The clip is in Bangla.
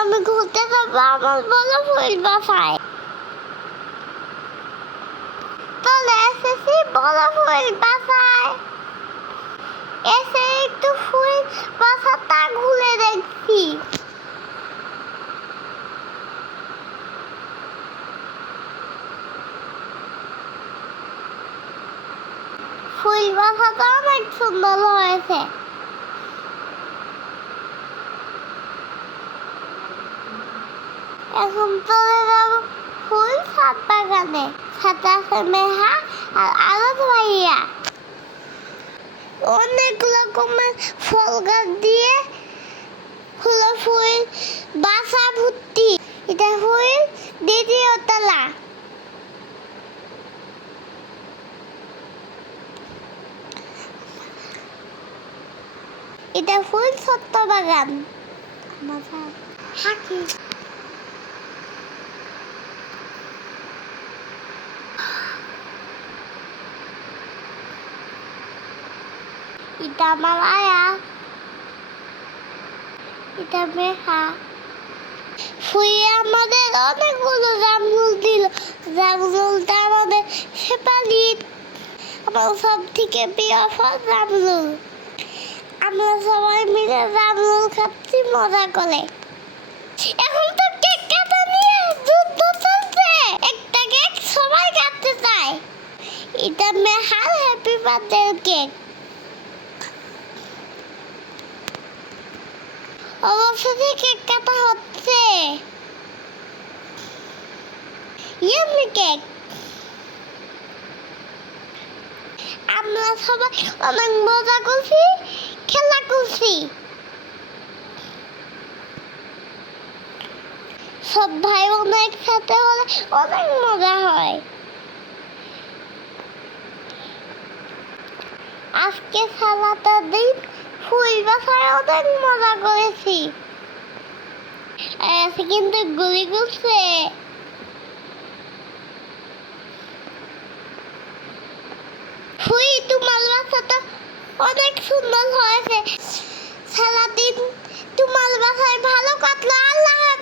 আমি ঘুরতে যাবো আমার বলো ফুল বাসায়। চলে এসেছি বলো ফুল বাসায়। এসে একটু ফুল বাসাটা ঘুরে দেখছি। ফুল বাসাটা অনেক সুন্দর হয়েছে। এখন চলে যাব ফুল ছাদ বাগানে। সাথে আছে মেহা আর আরো ভাইয়া। অনেক রকমের ফল গাছ দিয়ে হলো ফুল বাসা ভর্তি। এটা ফুল দ্বিতীয় তলা। এটা ফুল ছোট্ট বাগান। হাকি এটা আমার আয়া। এটা মেহা। ফুয়ে আমাদের অনেকগুলো জামরুল দিল। জামরুলটা আমাদের শেফালি। আমার সব থেকে প্রিয় ফল জামরুল। আমরা সবাই মিলে জামরুল খাচ্ছি মজা করে। এখন তো কেক কাটা নিয়ে যুদ্ধ চলছে। একটা কেক সবাই কাটতে চায়। এটা মেহার হ্যাপি বার্থডে কেক। অবশ্যই কেক কাটা হচ্ছে। Yummy cake. আমরা সবাই অনেক মজা করছি, খেলা করছি। সব ভাই বোন একসাথে হলে অনেক মজা হয়। আজকে সারাটা দিন ফুল বাসায় অনেক মজা করেছি। আজকে কিন্তু গুলি করছে। ফুই তোমার বাসাটা অনেক সুন্দর হয়েছে। সারাদিন তোমার বাসায় ভালো কাটলো। আল্লাহ।